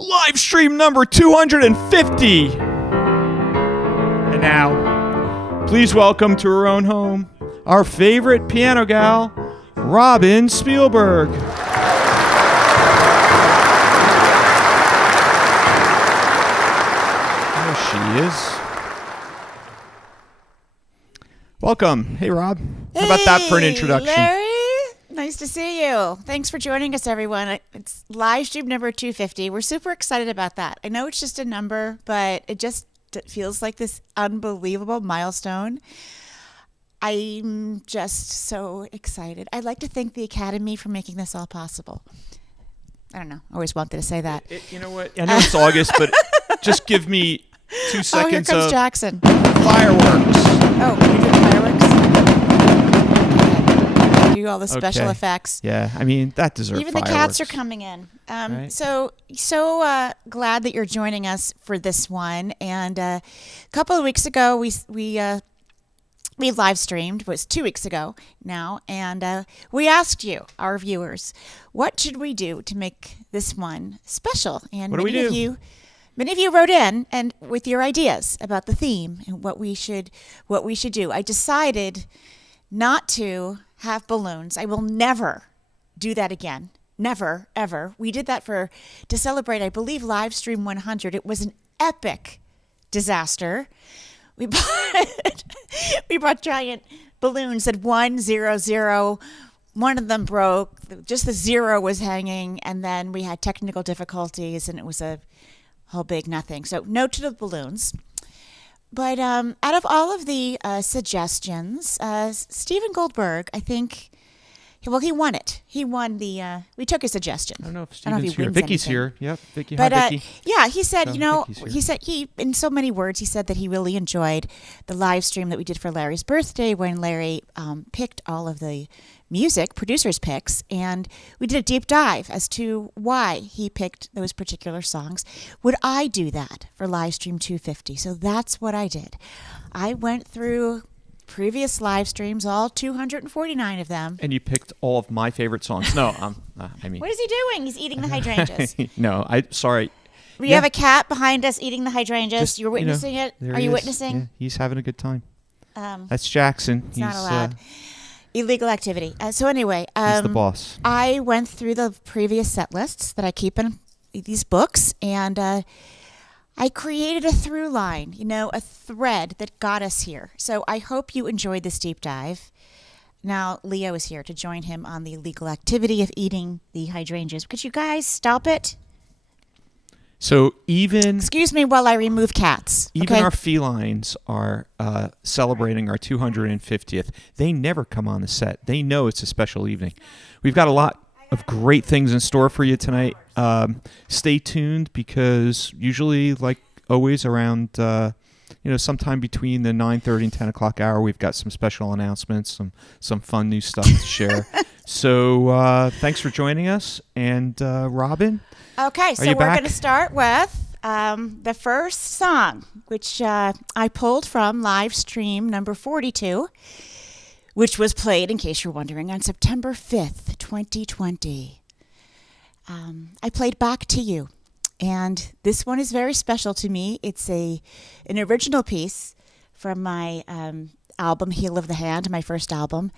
live stream number 250. And now, please welcome to her own home, our favorite piano gal, Robin Spielberg. There she is. Welcome. Hey, Rob. How about that for an introduction? Larry, nice to see you. Thanks for joining us, everyone. It's live stream number 250. We're super excited about that. I know it's just a number, but it feels like this unbelievable milestone. I'm just so excited. I'd like to thank the Academy for making this all possible. I don't know. I always wanted to say that. You know what? I know it's August, but just give me 2 seconds here comes of Jackson. Fireworks. Oh, you're doing fireworks? Okay. Do all the special effects. Yeah, I mean, that deserves Even fireworks. the cats are coming in. Right? So glad that you're joining us for this one. And a couple of weeks ago, we live streamed. It was 2 weeks ago now, and we asked you, our viewers, what should we do to make this one special? And what do we do? Many of you wrote in and with your ideas about the theme and what we should do. I decided not to have balloons. I will never do that again. Never, ever. We did that to celebrate, I believe, Livestream 100. It was an epic disaster. We brought giant balloons at 100. One of them broke. Just the 0 was hanging, and then we had technical difficulties, and it was a whole big nothing. So no to the balloons. But out of all of the suggestions, Stephen Goldberg, I think, he won it. He won the. We took his suggestion. I don't know if Stephen's here. Vicky's here. Yep, Vicky. But Hi, Vicky. yeah, he said, in so many words, he said that he really enjoyed the live stream that we did for Larry's birthday when Larry picked all of the music, producers' picks, and we did a deep dive as to why he picked those particular songs. Would I do that for Livestream 250? So that's what I did. I went through previous live streams, all 249 of them. And you picked all of my favorite songs. No, I mean. What is he doing? He's eating the hydrangeas. No, sorry. We have a cat behind us eating the hydrangeas. You're witnessing it? Are you witnessing? Yeah, he's having a good time. That's Jackson. He's not allowed. Illegal activity. So anyway. He's the boss. I went through the previous set lists that I keep in these books, and I created a through line, a thread that got us here. So I hope you enjoyed this deep dive. Now Leo is here to join him on the illegal activity of eating the hydrangeas. Could you guys stop it? So excuse me while I remove cats. Even our felines are celebrating our 250th. They never come on the set. They know it's a special evening. We've got a lot of great things in store for you tonight. Stay tuned because usually, like always, around sometime between the 9:30 and 10 o'clock hour, we've got some special announcements, some fun new stuff to share. So thanks for joining us. And Robin? Okay, so we're going to start with the first song, which I pulled from live stream number 42, which was played, in case you're wondering, on September 5th, 2020. I played Back to You, and this one is very special to me. It's an original piece from my album, Heel of the Hand, my first album.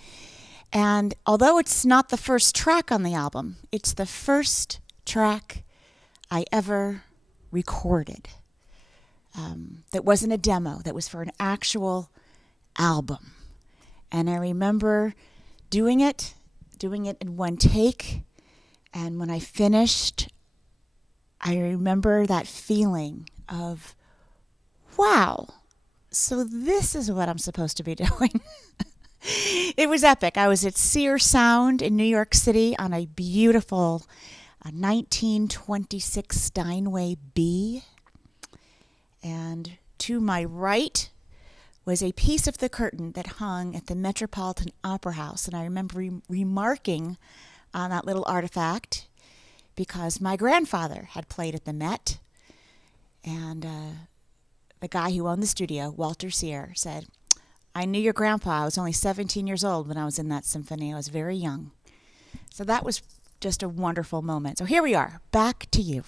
And although it's not the first track on the album, it's the first track I ever recorded. That wasn't a demo. That was for an actual album. And I remember doing it in one take. And when I finished, I remember that feeling of, wow, so this is what I'm supposed to be doing. It was epic. I was at Sear Sound in New York City on a beautiful 1926 Steinway B. And to my right was a piece of the curtain that hung at the Metropolitan Opera House. And I remember remarking on that little artifact because my grandfather had played at the Met. And the guy who owned the studio, Walter Sear, said, I knew your grandpa. I was only 17 years old when I was in that symphony. I was very young. So that was just a wonderful moment. So here we are, Back to You.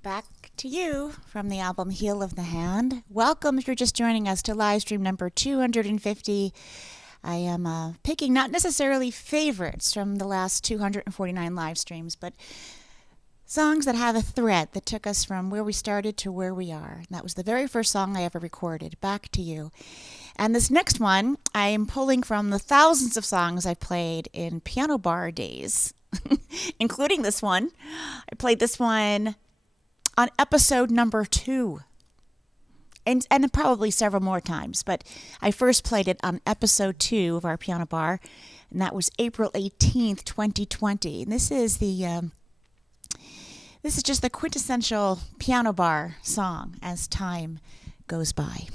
Back to you from the album Heel of the Hand. Welcome if you're just joining us to live stream number 250. I am picking not necessarily favorites from the last 249 live streams, but songs that have a thread that took us from where we started to where we are. And that was the very first song I ever recorded, Back to You. And this next one, I am pulling from the thousands of songs I played in piano bar days, including this one. I played this one on episode number 2, and probably several more times, but I first played it on episode 2 of our piano bar, and that was April 18th, 2020. And this is just the quintessential piano bar song as time goes by.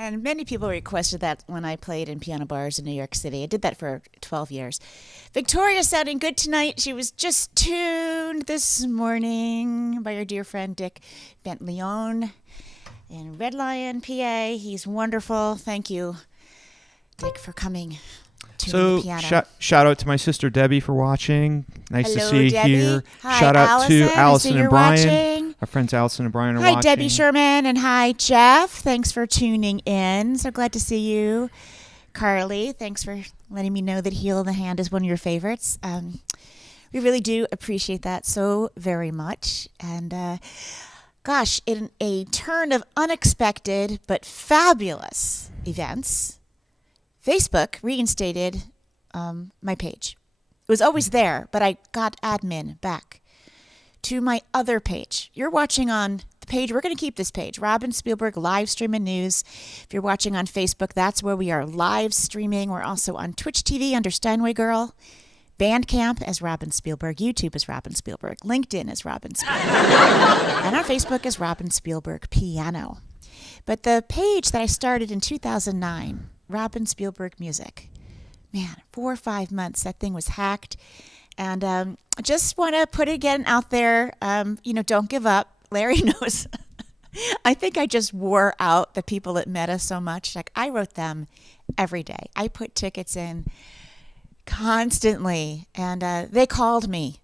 And many people requested that when I played in piano bars in New York City. I did that for 12 years. Victoria's sounding good tonight. She was just tuned this morning by our dear friend Dick Bentleon in Red Lion, PA. He's wonderful. Thank you, Dick, for coming. So shout out to my sister Debbie for watching. Nice to Hello, see you Debbie. here. Hi, Shout out Allison. to Allison and Brian. Watching. Our friends Allison and Brian are watching. Hi, Debbie Sherman, and hi, Jeff. Thanks for tuning in. So glad to see you. Carly, thanks for letting me know that Heal the Hand is one of your favorites. We really do appreciate that so very much. And gosh, in a turn of unexpected but fabulous events, Facebook reinstated my page. It was always there, but I got admin back to my other page. You're watching on the page. We're going to keep this page, Robin Spielberg live streaming news. If you're watching on Facebook, that's where we are live streaming. We're also on Twitch TV under Steinway Girl, Bandcamp as Robin Spielberg, YouTube as Robin Spielberg, LinkedIn as Robin Spielberg, and our Facebook is Robin Spielberg Piano. But the page that I started in 2009, Robin Spielberg Music, man, 4 or 5 months, that thing was hacked. And I just want to put it again out there, don't give up. Larry knows. I think I just wore out the people at Meta so much. Like, I wrote them every day. I put tickets in constantly, and they called me.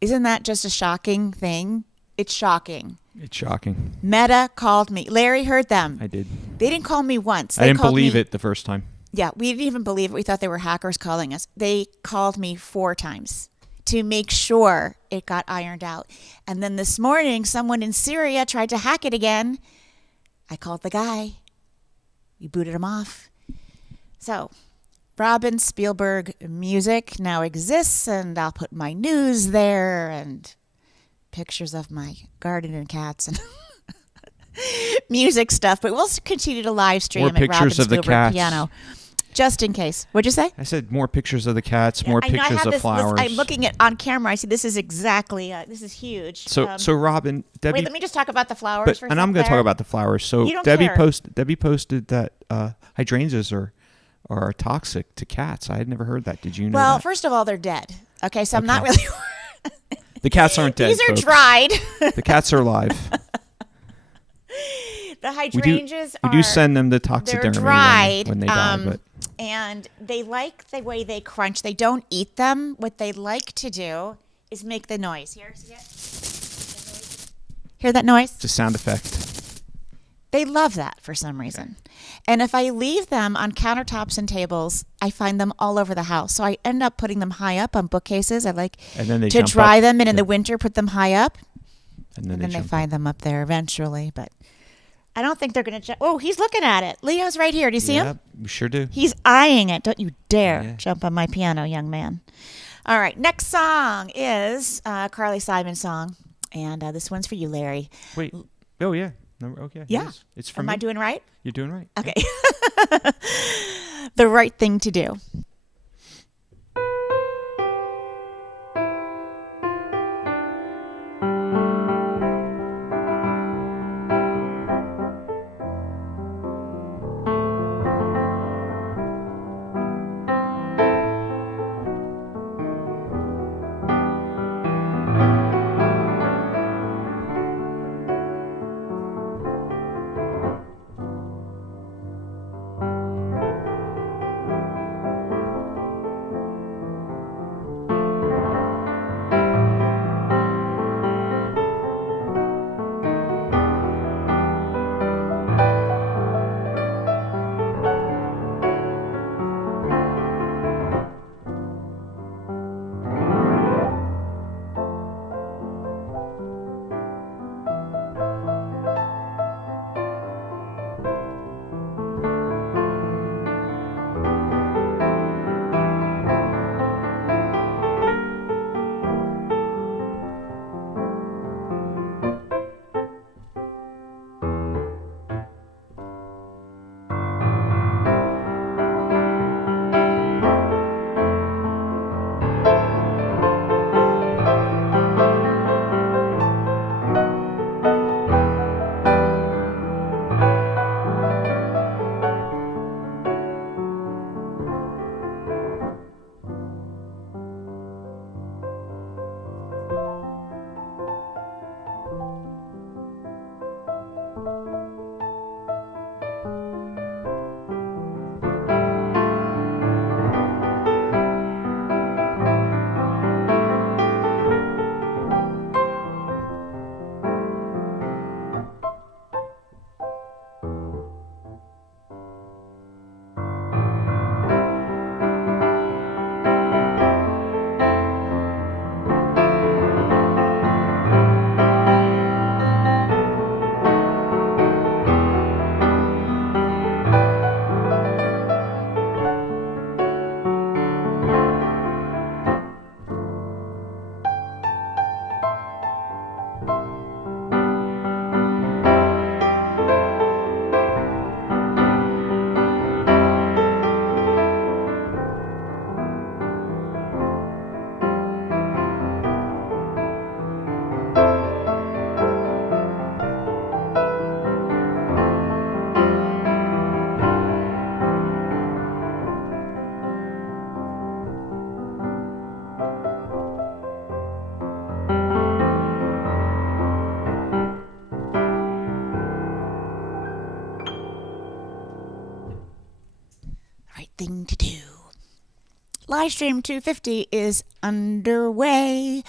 Isn't that just a shocking thing? It's shocking. It's shocking. Meta called me. Larry heard them. I did. They didn't call me once. I didn't believe it the first time. Yeah, we didn't even believe it. We thought they were hackers calling us. They called me 4 times to make sure it got ironed out. And then this morning, someone in Syria tried to hack it again. I called the guy. We booted him off. So, Robin Spielberg Music now exists, and I'll put my news there and pictures of my garden and cats and music stuff. But we'll continue to live stream More at Robin pictures of the Spielberg cats. Piano. Just in case. What'd you say? I said more pictures of the cats, more pictures of flowers. I'm looking at on camera. I see this is exactly, this is huge. So Robin, Debbie. Wait, let me just talk about the flowers But, for a and I'm going to talk about the flowers. So You don't Debbie care. posted that hydrangeas are toxic to cats. I had never heard that. Did you know Well, that? first of all, they're dead. Okay, so I'm not really. The cats aren't dead. These are folks. dried. The cats are alive. The hydrangeas we do send them to taxidermy they're dried, when they die. But and they like the way they crunch. They don't eat them. What they like to do is make the noise. Here, see it? Hear that noise? it's a sound effect. They love that for some reason. And if I leave them on countertops and tables, I find them all over the house. So I end up putting them high up on bookcases. I like And then they to jump dry up. them, and in Yeah. the winter put them high up. And then And they they jump find them up there eventually. But I don't think they're going to jump. Oh, he's looking at it. Leo's right here. Do you see him? We sure do. He's eyeing it. Don't you dare Yeah. jump on my piano, young man. All right. Next song is Carly Simon's song. And this one's for you, Larry. Wait. Oh, yeah. No, okay. it Yeah. is. It's from Am me. I doing right? You're doing right. Okay. The right thing to do. thing to do. Livestream 250 is underway.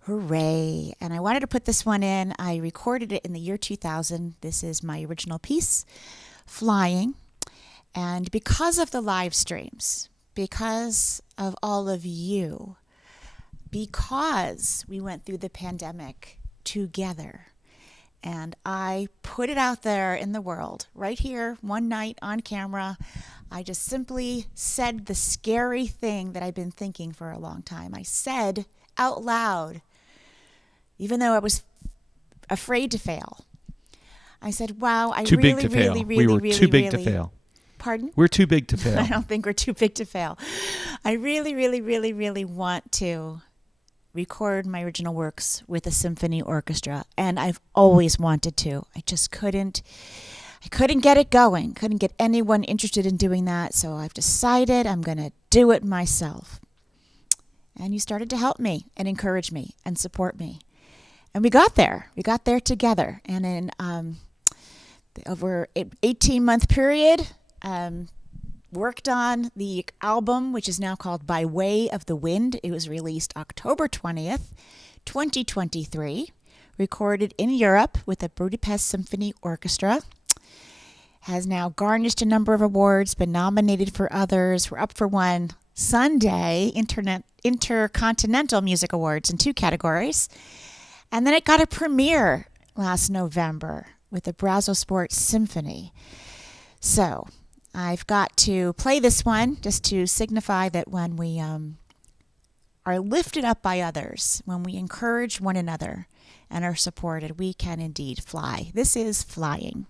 Hooray. And I wanted to put this one in. I recorded it in the year 2000. This is my original piece, Flying. And because of the live streams, because of all of you, because we went through the pandemic together, and I put it out there in the world right here one night on camera, I just simply said the scary thing that I've been thinking for a long time. I said out loud, even though I was afraid to fail, I said, wow, I Too really, big to really, fail. really, We were really, too big really, to fail. Pardon? We're too big to fail. I don't think we're too big to fail. I really, really, really, really want to record my original works with a symphony orchestra, and I've always wanted to. I just couldn't get it going. Couldn't get anyone interested in doing that, so I've decided I'm going to do it myself. And you started to help me and encourage me and support me. And we got there. We got there together. And in over an 18-month period, worked on the album, which is now called By Way of the Wind. It was released October 20th, 2023. Recorded in Europe with the Budapest Symphony Orchestra. Has now garnished a number of awards, been nominated for others. We're up for one Sunday Intercontinental Music Awards in 2 categories. And then it got a premiere last November with the Brazosport Symphony. So I've got to play this one just to signify that when we are lifted up by others, when we encourage one another and are supported, we can indeed fly. This is Flying.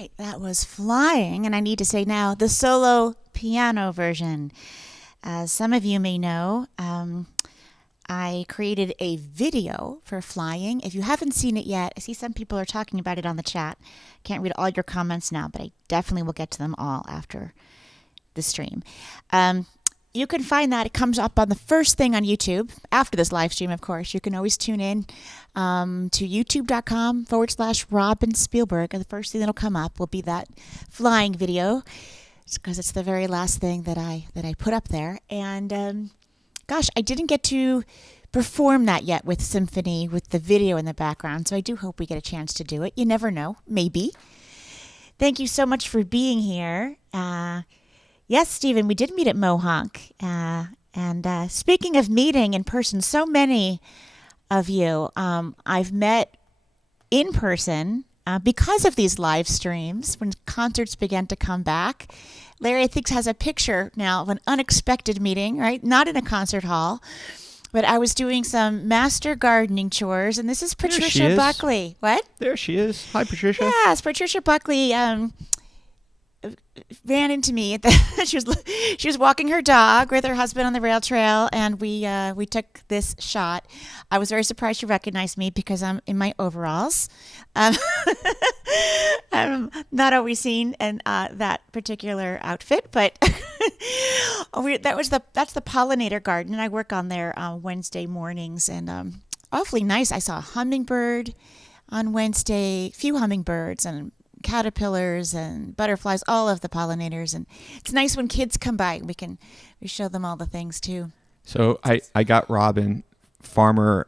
right, that was Flying, and I need to say now the solo piano version. As some of you may know, I created a video for Flying. If you haven't seen it yet, I see some people are talking about it on the chat. Can't read all your comments now, but I definitely will get to them all after the stream. You can find that. It comes up on the first thing on YouTube after this live stream, of course. You can always tune in to youtube.com/Robin Spielberg. And the first thing that'll come up will be that Flying video. It's because it's the very last thing that I put up there. And gosh, I didn't get to perform that yet with Symphony, with the video in the background. So I do hope we get a chance to do it. You never know. Maybe. Thank you so much for being here. Yes, Stephen, we did meet at Mohawk. And speaking of meeting in person, so many of you I've met in person because of these live streams when concerts began to come back. Larry, I think, has a picture now of an unexpected meeting, right? Not in a concert hall, but I was doing some master gardening chores, and this is Patricia Buckley. What? There she is. Hi, Patricia. Yes, Patricia Buckley ran into me at she was walking her dog with her husband on the rail trail, and we took this shot. I was very surprised she recognized me because I'm in my overalls. I'm not always seen in that particular outfit, but that's the pollinator garden, and I work on there Wednesday mornings, and awfully nice. I saw a hummingbird on Wednesday, a few hummingbirds, and caterpillars and butterflies, all of the pollinators, and it's nice when kids come by. We show them all the things too. So I got Robin farmer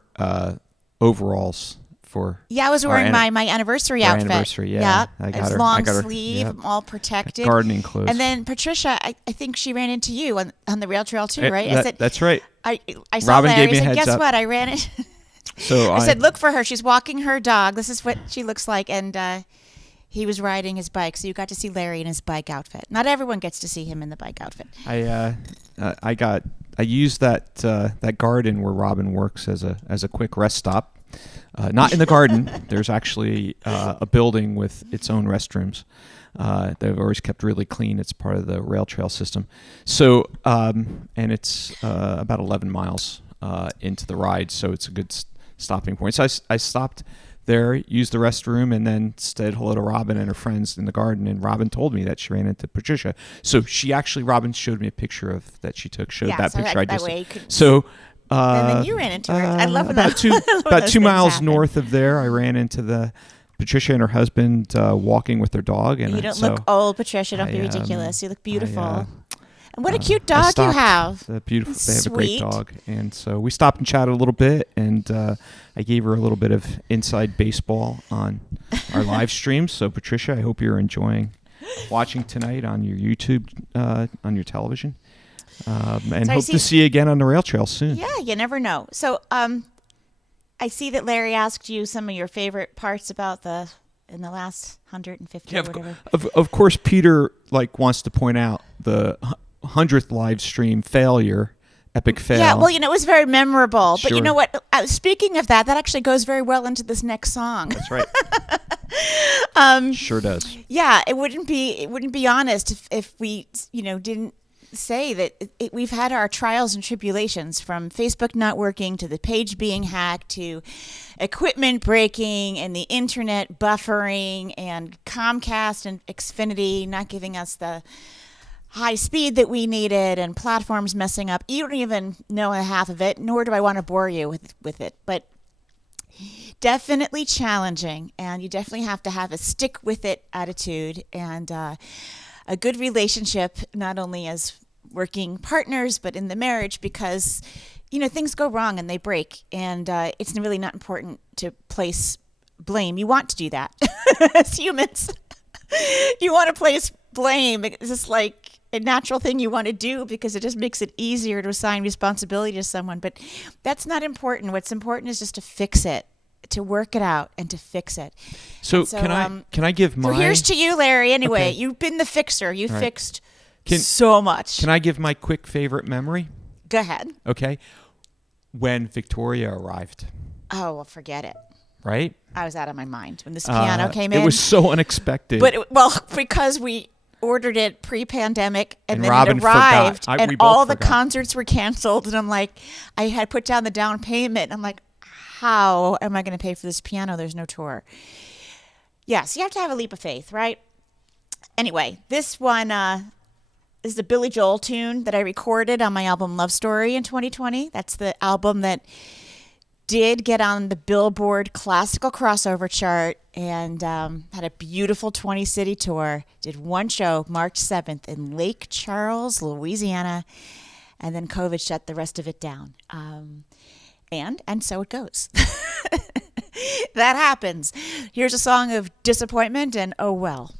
overalls for. Yeah, I was wearing my anniversary outfit. Anniversary, yeah. I got her. Long sleeve, all protected. Gardening clothes. And then Patricia, I think she ran into you on the rail trail too, right? That's right. I saw Robin Larry. gave me a heads guess up. what? I ran it. So I said, look for her. She's walking her dog. This is what she looks like, and he was riding his bike, so you got to see Larry in his bike outfit. Not everyone gets to see him in the bike outfit. I used that garden where Robin works as a quick rest stop. Not in the garden. There's actually a building with its own restrooms. They've always kept really clean. It's part of the rail trail system. So and it's about 11 miles into the ride, so it's a good stopping point. So I stopped there, used the restroom, and then said hello to Robin and her friends in the garden. And Robin told me that she ran into Patricia. So Robin showed me a picture of that she took. Showed that picture I just. So. And then you ran into her. I love about that. 2 miles north of there. I ran into Patricia and her husband walking with their dog. And you don't look old, Patricia. Don't be ridiculous. You look beautiful. And what a cute dog you have. Beautiful. They have Sweet. a great dog. And so we stopped and chatted a little bit, and I gave her a little bit of inside baseball on our live stream. So, Patricia, I hope you're enjoying watching tonight on your YouTube, on your television. And hope to see you again on the rail trail soon. Yeah, you never know. So I see that Larry asked you some of your favorite parts about in the last 150 or whatever. Of course, Peter wants to point out the 100th live stream failure, epic fail. Yeah, well, it was very memorable. Sure. But you know what? Speaking of that actually goes very well into this next song. That's right. Sure does. Yeah, it wouldn't be honest if we didn't say that we've had our trials and tribulations, from Facebook not working to the page being hacked to equipment breaking and the internet buffering and Comcast and Xfinity not giving us the high speed that we needed and platforms messing up. You don't even know half of it, nor do I want to bore you with it, but definitely challenging, and you definitely have to have a stick with it attitude and a good relationship, not only as working partners, but in the marriage, because, things go wrong and they break, and it's really not important to place blame. You want to do that as humans. You want to place blame. It's just like a natural thing you want to do because it just makes it easier to assign responsibility to someone. But that's not important. What's important is just to fix it, to work it out, and to fix it. So can I give my? So here's to you, Larry. Anyway, Okay. You've been the fixer. You All right. fixed so much. Can I give my quick favorite memory? Go ahead. Okay. When Victoria arrived. Oh, well, forget it. right? I was out of my mind when this piano came in. It was so unexpected. But because we ordered it pre-pandemic and then Robin it arrived forgot. and We both all the forgot. concerts were canceled, and I'm like, I had put down the down payment, and I'm like, how am I going to pay for this piano? There's no tour. Yes, you have to have a leap of faith, right? Anyway, this one is the Billy Joel tune that I recorded on my album Love Story in 2020. That's the album that did get on the Billboard classical crossover chart and had a beautiful 20-city tour. Did one show March 7th in Lake Charles, Louisiana, and then COVID shut the rest of it down. And so it goes. That happens. Here's a song of disappointment and oh well.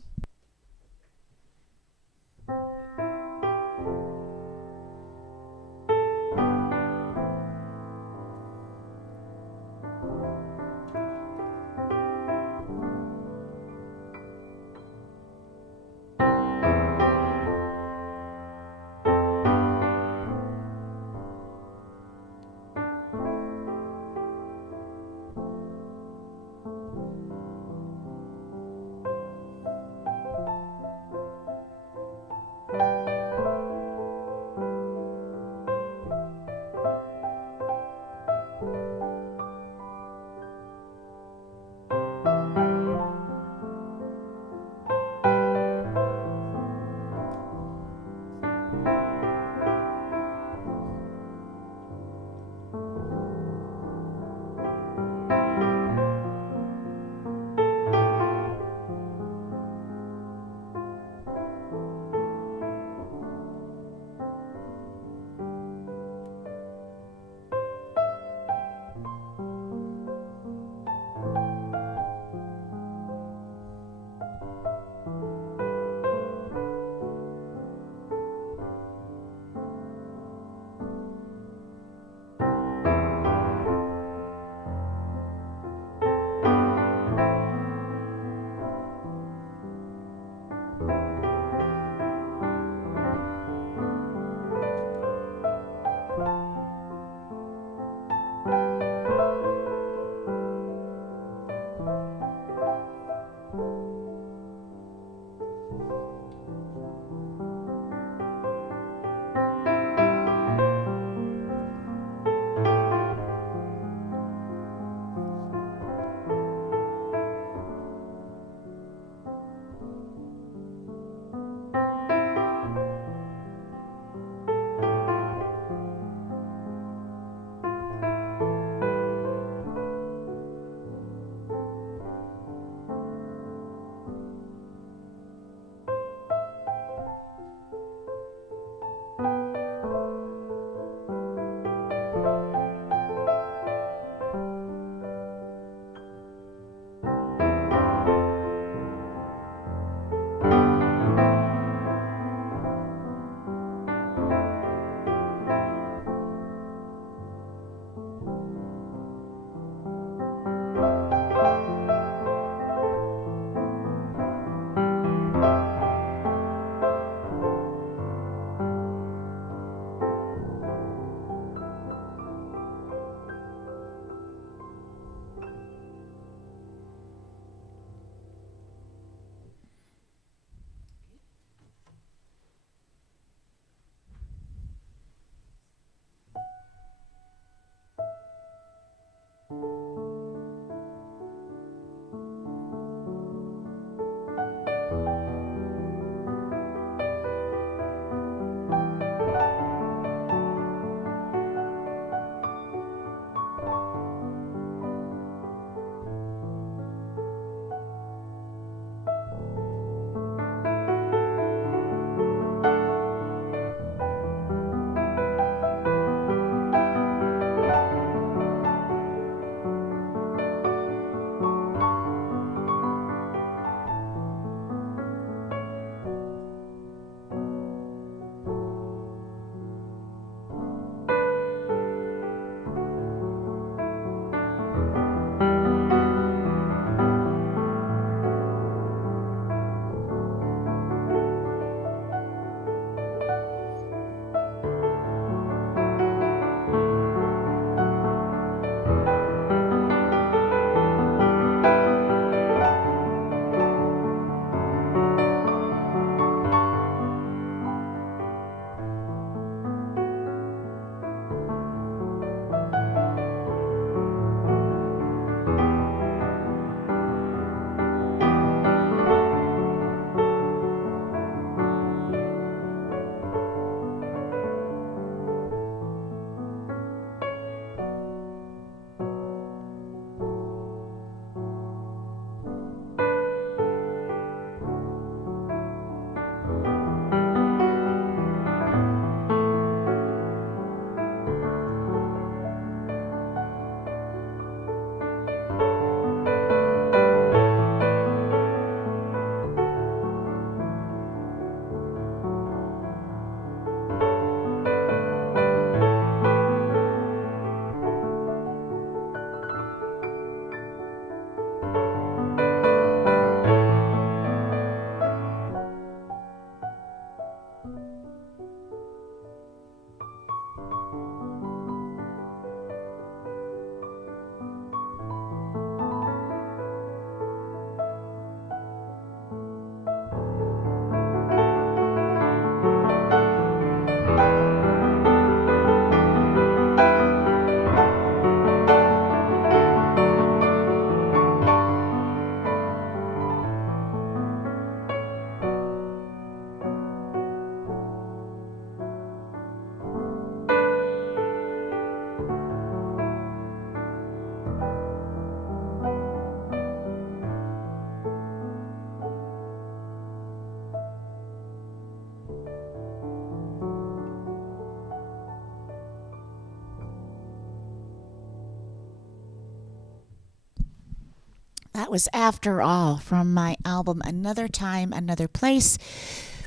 That was After All from my album Another Time, Another Place,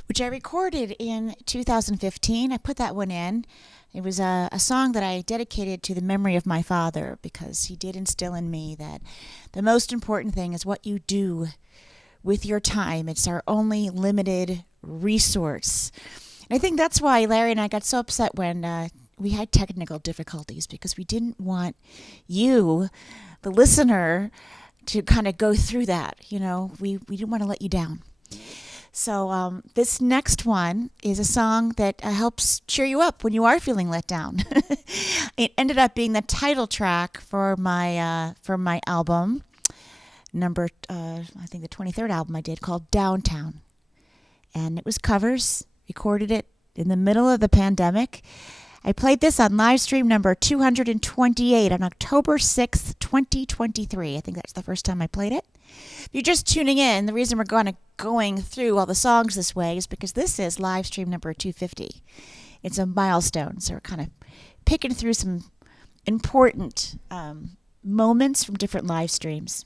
which I recorded in 2015. I put that one in. It was a song that I dedicated to the memory of my father because he did instill in me that the most important thing is what you do with your time. It's our only limited resource. And I think that's why Larry and I got so upset when we had technical difficulties, because we didn't want you, the listener, to kind of go through that. You know, we didn't want to let you down. So this next one is a song that helps cheer you up when you are feeling let down. It ended up being the title track for my album, I think the 23rd album I did, called Downtown. And it was covers, recorded it in the middle of the pandemic. I played this on Livestream number 228 on October 6th, 2023. I think that's the first time I played it. If you're just tuning in, the reason we're going through all the songs this way is because this is Livestream number 250. It's a milestone, so we're kind of picking through some important moments from different live streams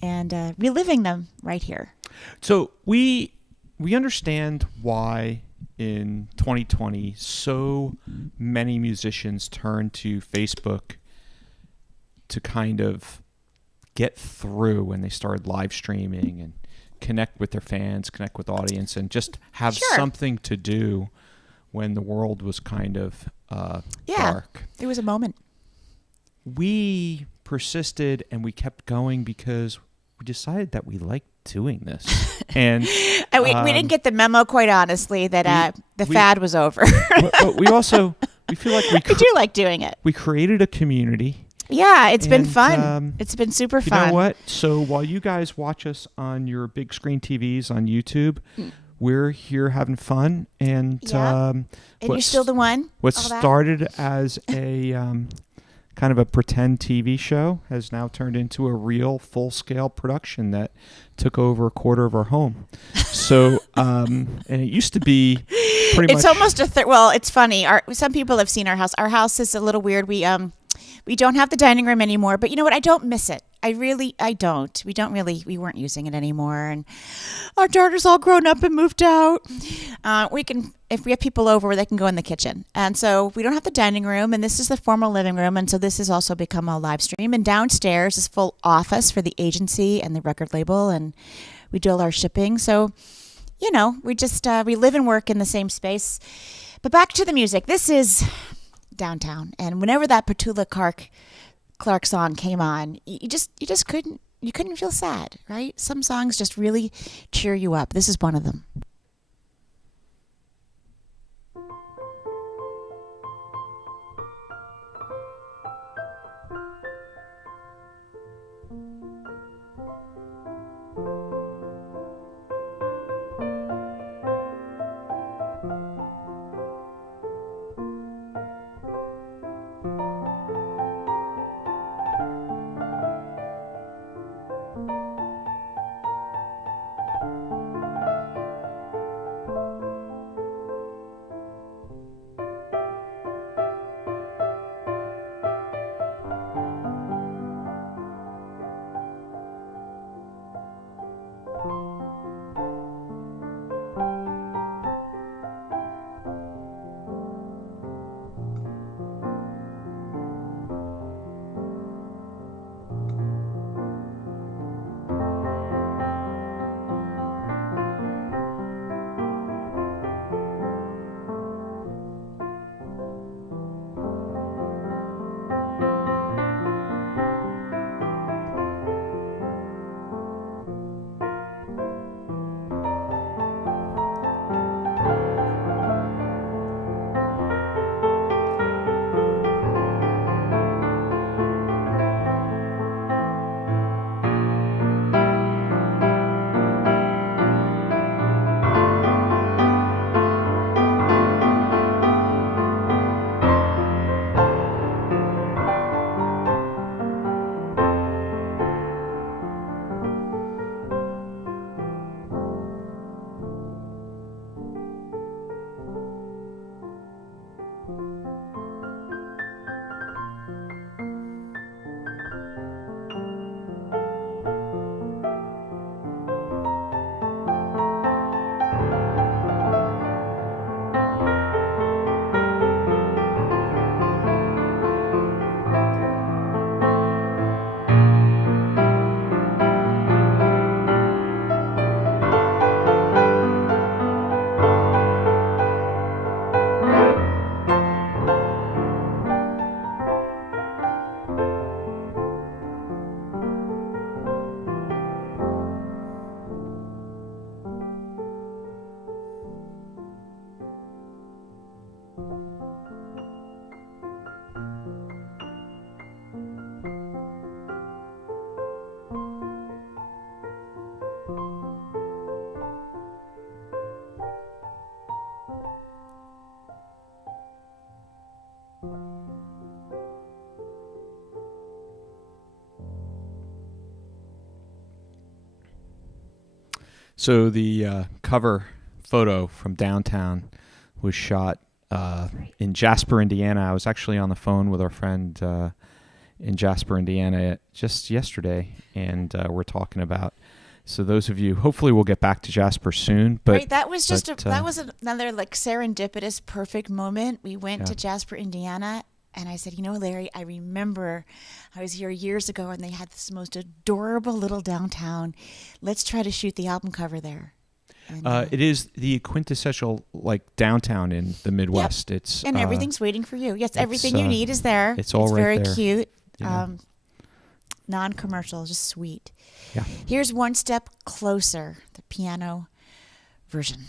and reliving them right here. So we understand why in 2020 so many musicians turn to Facebook to kind of get through when they started live streaming and connect with their fans, connect with audience, and just have something to do when the world was kind of dark. It was a moment. We persisted and we kept going because we decided that we liked doing this. And we didn't get the memo, quite honestly, that the fad was over. But we feel like we do like doing it. We created a community. Yeah, it's been fun. It's been super fun. You know what? So while you guys watch us on your big screen TVs on YouTube, we're here having fun. And and you're still the one. What started as a kind of a pretend TV show has now turned into a real full-scale production that took over a quarter of our home. So, and it used to be pretty much... It's almost a well, it's funny. Some people have seen our house. Our house is a little weird. We don't have the dining room anymore, but you know what? I don't miss it. I don't. We weren't using it anymore. And our daughter's all grown up and moved out. If we have people over, they can go in the kitchen. And so we don't have the dining room, and this is the formal living room. And so this has also become a live stream. And downstairs is full office for the agency and the record label, and we do all our shipping. So, you know, we just, we live and work in the same space. But back to the music. This is Downtown. And whenever that Petula Clark song came on, you just couldn't feel sad, right? Some songs just really cheer you up. This is one of them. So the cover photo from downtown was shot in Jasper, Indiana. I was actually on the phone with our friend in Jasper, Indiana just yesterday, and we're talking about. So those of you, hopefully we'll get back to Jasper soon. But right, that was that was another like serendipitous, perfect moment. We went to Jasper, Indiana, and I said, you know, Larry, I remember I was here years ago, and they had this most adorable little downtown. Let's try to shoot the album cover there. And, it is the quintessential like downtown in the Midwest. Yep. It's and everything's waiting for you. Yes, everything you need is there. It's all right very there. Cute. Yeah. Non-commercial, just sweet. Yeah. Here's One Step Closer, the piano version.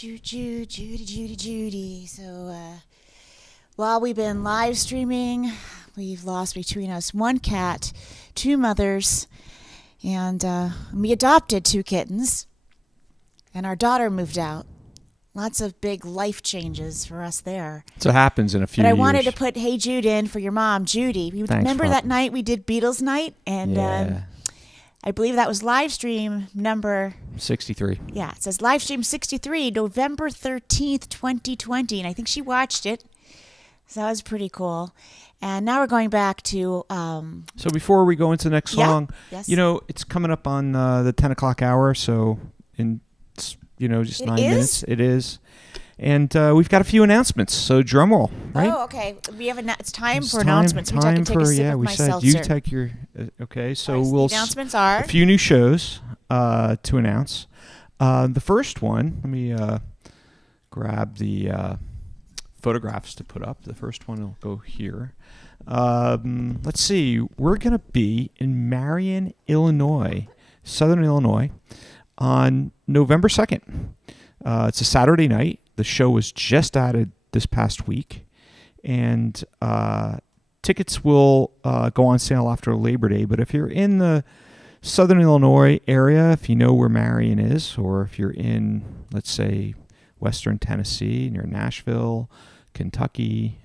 Judy. So while we've been live streaming, we've lost between us one cat, two mothers, and we adopted two kittens. And our daughter moved out. Lots of big life changes for us there. So it happens in a few years. But I wanted to put Hey Jude in for your mom, Judy. Remember Rob. that night we did Beatles night? And I believe that was live stream number 63. Yeah, it says live stream 63, November 13th, 2020. And I think she watched it. So that was pretty cool. And now we're going back to... so before we go into the next song, yes. It's coming up on the 10 o'clock hour. So in, just 9 minutes. It is. And we've got a few announcements. So drum roll, right? Oh, okay. We have it's time for announcements. Time we take a sip of we my said seltzer. you take your... okay, so the announcements are... A few new shows to announce. The first one, let me grab the photographs to put up. The first one will go here. Let's see. We're going to be in Marion, Illinois, Southern Illinois, on November 2nd. It's a Saturday night. The show was just added this past week. And tickets will go on sale after Labor Day. But if you're in the Southern Illinois area, if you know where Marion is, or if you're in, let's say, Western Tennessee, near Nashville, Kentucky,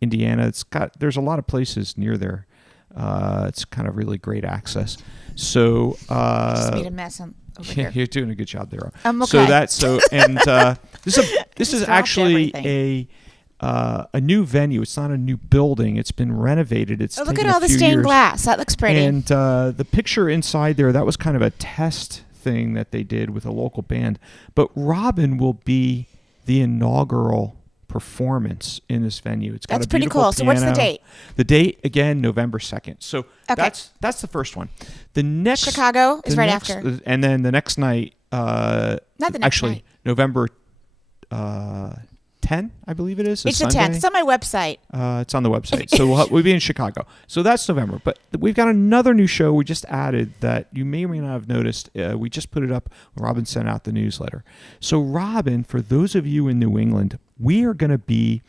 Indiana, there's a lot of places near there. It's kind of really great access. So just made a mess over here. You're doing a good job there. Okay. This is actually a new venue. It's not a new building. It's been renovated. Look at all the stained glass. That looks pretty. And the picture inside there, that was kind of a test thing that they did with a local band. But Robin will be the inaugural performance in this venue. It's got That's a pretty beautiful cool. So what's the piano. date? The date, again, November 2nd. So that's the first one. The next Chicago is right after. And then the next night, not the next night. November 10, I believe it is. It's the 10th. It's on my website. It's on the website. So we'll be in Chicago. So that's November. But we've got another new show we just added that you may or may not have noticed. We just put it up when Robin sent out the newsletter. So Robin, for those of you in New England, we are going to be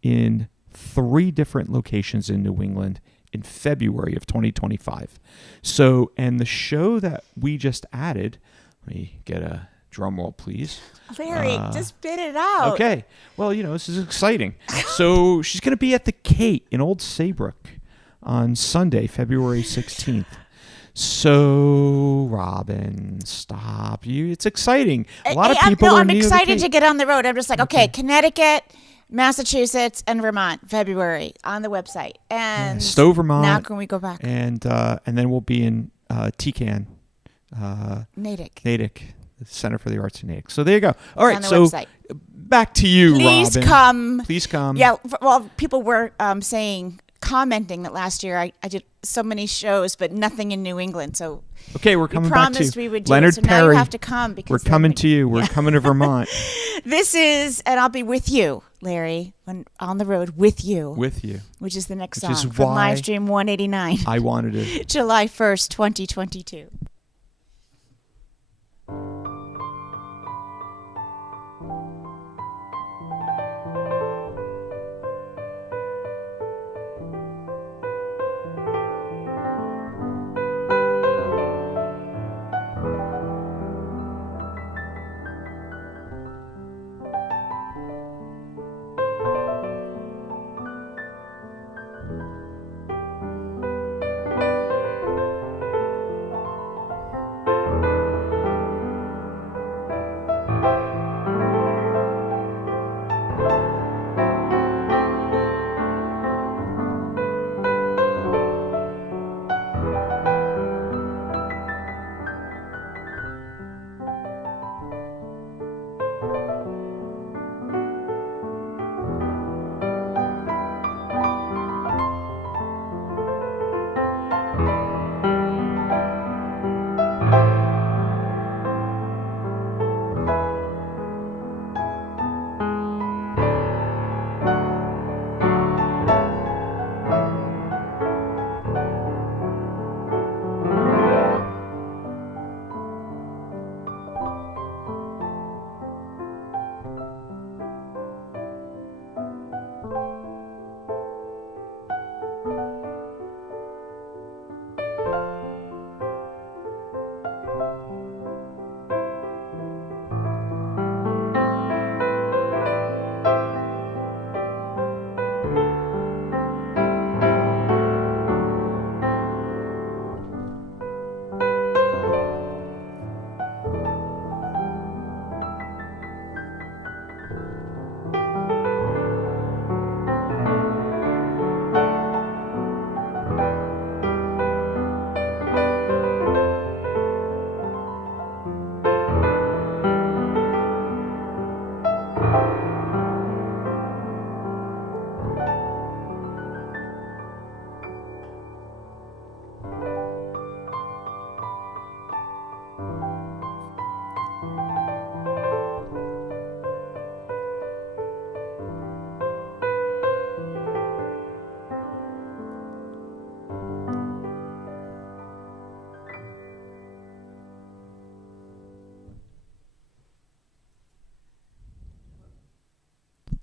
in 3 different locations in New England in February of 2025. So, and the show that we just added, let me get a drum roll, please. Larry, just spit it out. Okay. Well, this is exciting. So she's going to be at the Kate in Old Saybrook on Sunday, February 16th. So, Robin, stop. It's exciting. A lot of people are I'm near excited the to get on the road. I'm just like, okay, Connecticut, Massachusetts, and Vermont, February on the website. And Stowe, Vermont. Now can we go back? And then we'll be in TCAN. Natick. The Center for the Arts in Natick. So there you go. All right, so website. Back to you, Please Robin. Please come. Yeah, well, people were commenting that last year I did so many shows, but nothing in New England. So we're coming back to promised we would do Leonard it, so Perry. now you have to come. Because we're coming to you. We're coming to Vermont. This is, and I'll be with you, Larry, on the road with you. With you. Which is the next Which song is from why Livestream 189. I wanted it. July 1st, 2022.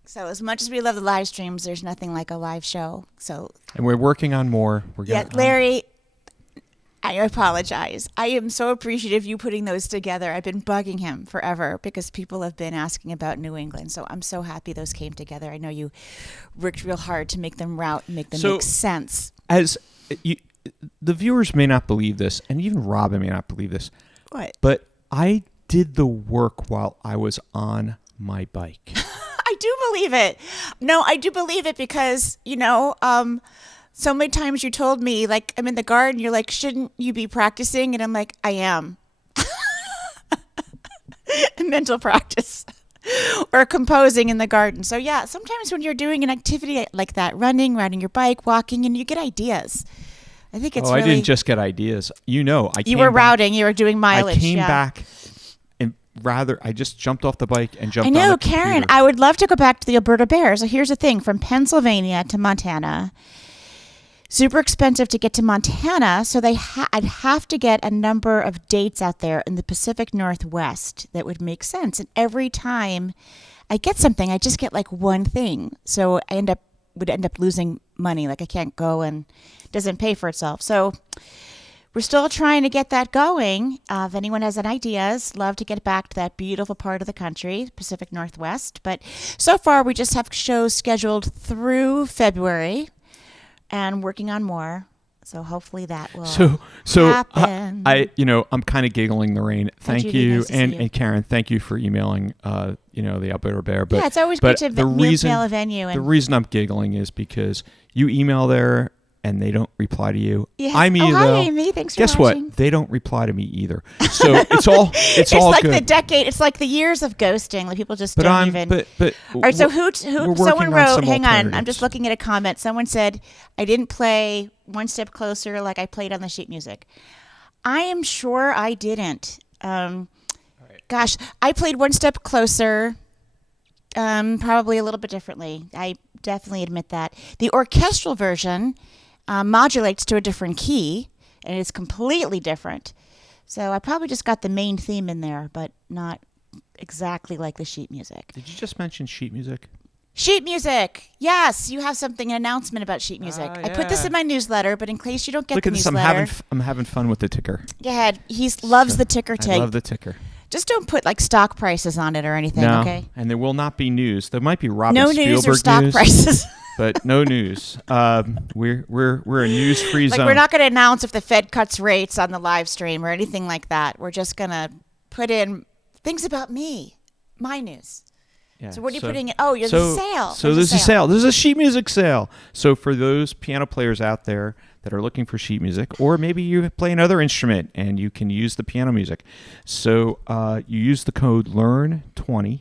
So as much as we love the live streams, there's nothing like a live show. So And we're working on more. Larry, I apologize. I am so appreciative of you putting those together. I've been bugging him forever because people have been asking about New England. So I'm so happy those came together. I know you worked real hard to make them route and make them make sense. As the viewers may not believe this, and even Robin may not believe this. What? But I did the work while I was on my bike. I do believe it. No, I do believe it because, so many times you told me, like, I'm in the garden, you're like, shouldn't you be practicing? And I'm like, I am. Mental practice. Or composing in the garden. So, yeah, sometimes when you're doing an activity like that, running, riding your bike, walking, and you get ideas. I think it's I didn't just get ideas. You were routing. You were doing mileage. I came back. I just jumped off the bike and jumped on I know, the Karen, computer. I would love to go back to the Alberta Bears. So here's the thing. From Pennsylvania to Montana, super expensive to get to Montana. So I'd have to get a number of dates out there in the Pacific Northwest that would make sense. And every time I get something, I just get like one thing. So I would end up losing money. Like I can't go and it doesn't pay for itself. So we're still trying to get that going. If anyone has any ideas, love to get back to that beautiful part of the country, Pacific Northwest. But so far, we just have shows scheduled through February and working on more. So hopefully that will happen. I'm kind of giggling, Lorraine. Thank you. Nice to see you. And Karen, thank you for emailing, the Alberta Bear. But, yeah, it's always good to mail a venue. The reason I'm giggling is because you email there and they don't reply to you. Yes. I'm hi, Amy. Thanks for Guess watching. what? They don't reply to me either. So it's all it's all like good. the decade. It's like the years of ghosting. Like people just don't even. But all right. So who? Someone wrote. Hang on. I'm just alternatives. looking at a comment. Someone said, "I didn't play One Step Closer like I played on the sheet music." I am sure I didn't. Gosh, I played One Step Closer. Probably a little bit differently. I definitely admit that. The orchestral version modulates to a different key, and it's completely different. So I probably just got the main theme in there, but not exactly like the sheet music. Did you just mention sheet music? Sheet music. Yes, you have an announcement about sheet music. I put this in my newsletter, but in case you don't get Look the at this. newsletter. I'm having fun with the ticker. Go ahead. He loves the ticker I tag. love the ticker. Just don't put like stock prices on it or anything, No, okay? and there will not be news. There might be Robin No Spielberg news or stock prices. but no news. We're a news-free zone. Like we're not going to announce if the Fed cuts rates on the live stream or anything like that. We're just going to put in things about me, my news. Yeah, so what are you putting in? Oh, there's a sale. So there's a sale. There's a sheet music sale. So for those piano players out there that are looking for sheet music, or maybe you play another instrument and you can use the piano music. So you use the code LEARN20,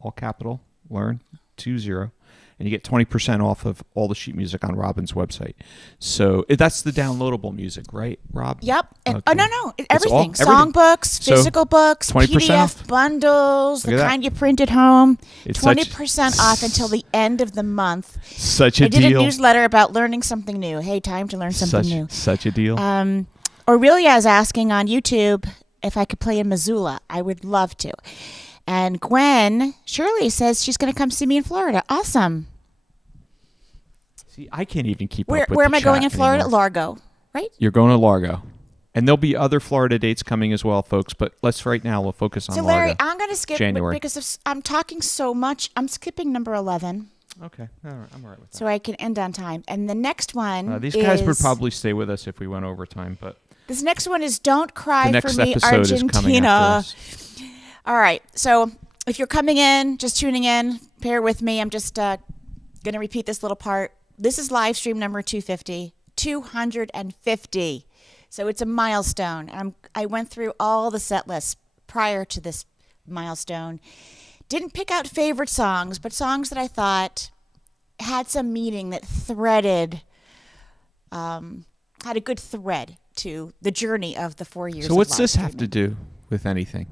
all capital, LEARN20, and you get 20% off of all the sheet music on Robin's website. So that's the downloadable music, right, Rob? Yep. And, Okay. Oh, no. Everything. Everything. Songbooks, physical books, 20% PDF off? bundles, Look at the that. kind you print at home. It's 20% off until the end of the month. Such a I did deal. a newsletter about learning something new. Hey, time to learn something new. Such a deal. Aurelia is asking on YouTube if I could play in Missoula. I would love to. And Gwen Shirley says she's going to come see me in Florida. Awesome. See, I can't even keep Where up with am the I going in chat Florida? anymore. Largo, right? You're going to Largo. And there'll be other Florida dates coming as well, folks. But we'll focus on So, Larry, Largo. I'm going to skip January. because I'm talking so much. I'm skipping number 11 Okay. All right. I'm all right with that. so I can end on time. And the next one These guys would probably stay with us if we went overtime. But This next one is Don't Cry the next for Me, episode is coming Argentina. after us. All right. So if you're coming in, just tuning in, bear with me. I'm just going to repeat this little part. This is live stream number 250. 250. So it's a milestone. I went through all the set lists prior to this milestone. Didn't pick out favorite songs, but songs that I thought had some meaning that threaded, had a good thread to the journey of the 4 years. So what's this have to do with anything?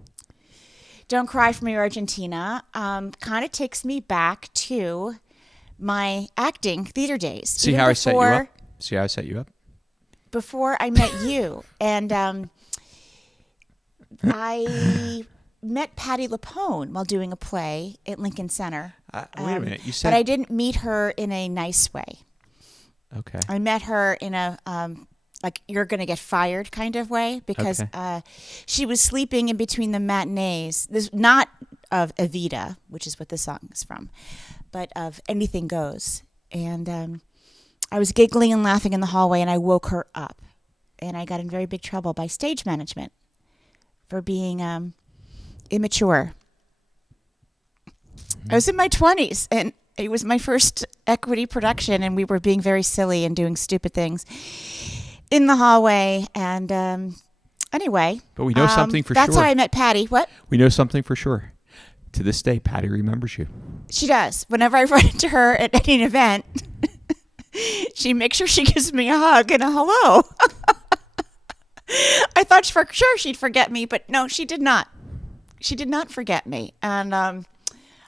Don't Cry for Me, Argentina. Kind of takes me back to my acting theater days. See Even how I set you before- up? See how I set you up? Before I met you. And I met Patti LuPone while doing a play at Lincoln Center. Wait a minute. You said... But I didn't meet her in a nice way. Okay. I met her in a like you're going to get fired kind of way because she was sleeping in between the matinees. This not of Evita, which is what the song is from, but of Anything Goes. And I was giggling and laughing in the hallway, and I woke her up. And I got in very big trouble by stage management for being immature. I was in my 20s, and it was my first equity production, and we were being very silly and doing stupid things in the hallway. And anyway. But we know something for sure. That's how I met Patti. What? We know something for sure. To this day, Patti remembers you. She does. Whenever I run into her at any event, she makes sure she gives me a hug and a hello. I thought for sure she'd forget me, but no, she did not. She did not forget me. And I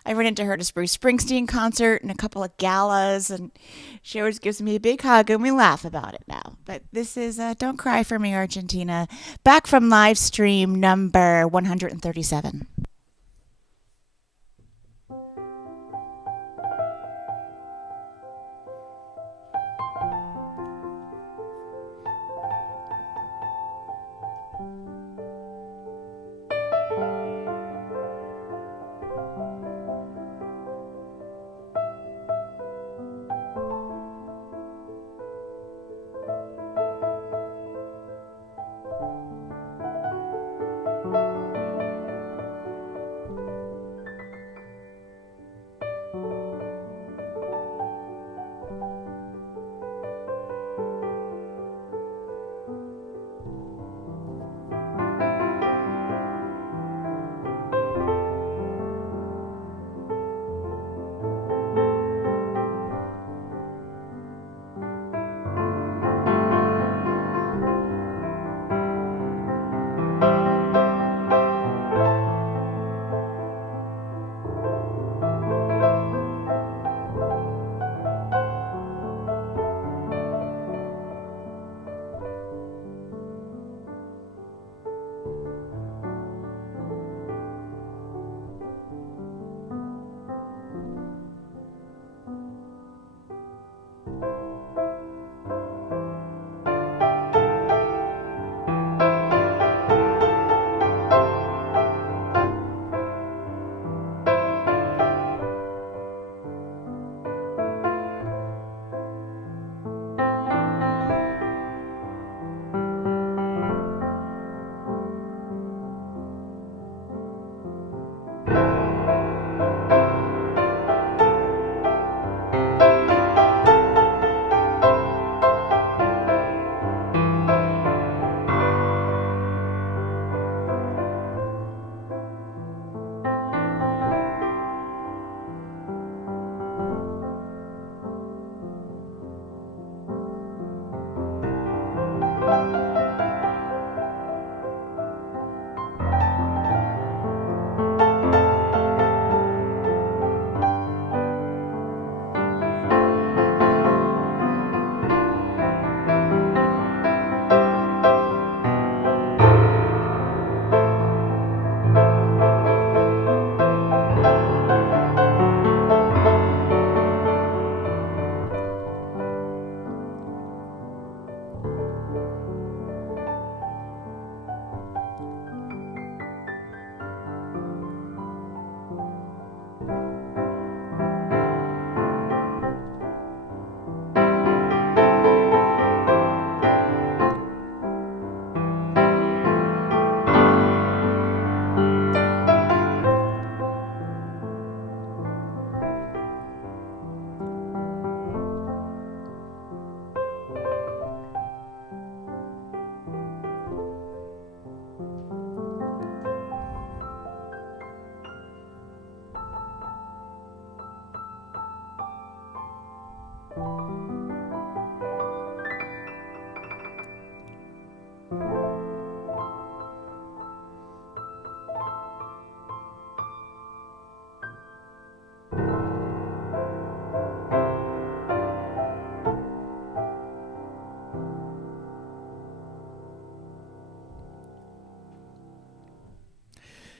ran into her at a Bruce Springsteen concert and a couple of galas, and she always gives me a big hug, and we laugh about it now. But this is Don't Cry for Me, Argentina, back from live stream number 137.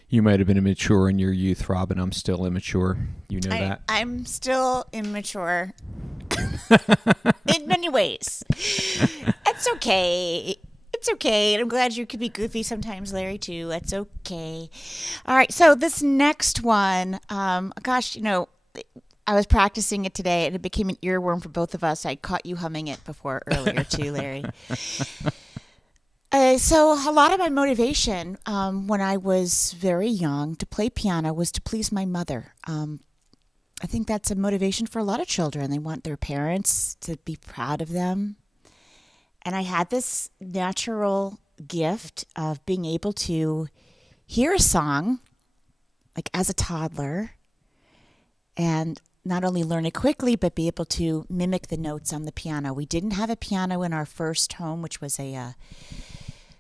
You might have been immature in your youth, Robin. I'm still immature. You know that. I'm still immature in many ways. It's okay. It's okay. And I'm glad you could be goofy sometimes, Larry, too. That's okay. All right. So this next one, gosh, I was practicing it today, and it became an earworm for both of us. I caught you humming it before earlier, too, Larry. So a lot of my motivation when I was very young to play piano was to please my mother. I think that's a motivation for a lot of children. They want their parents to be proud of them. And I had this natural gift of being able to hear a song, like as a toddler, and not only learn it quickly, but be able to mimic the notes on the piano. We didn't have a piano in our first home, which was it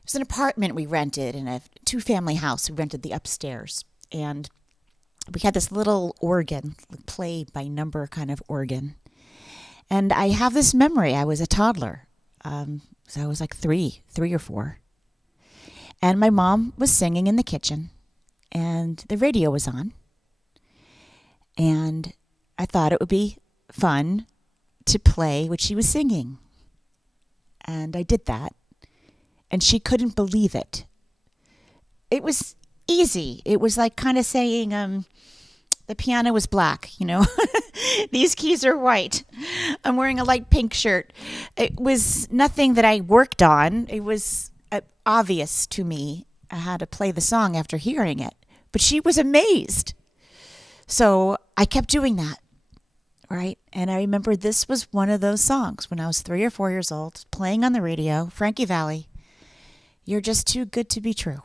was an apartment we rented in a 2-family house. We rented the upstairs. And we had this little organ, play by number kind of organ. And I have this memory. I was a toddler. So I was like three or four. And my mom was singing in the kitchen. And the radio was on. And I thought it would be fun to play what she was singing. And I did that. And she couldn't believe it. It was easy. It was like kind of saying the piano was black, These keys are white. I'm wearing a light pink shirt. It was nothing that I worked on. It was obvious to me how to play the song after hearing it. But she was amazed. So I kept doing that, right? And I remember this was one of those songs when I was 3 or 4 years old, playing on the radio, Frankie Valli, "You're Just Too Good to Be True."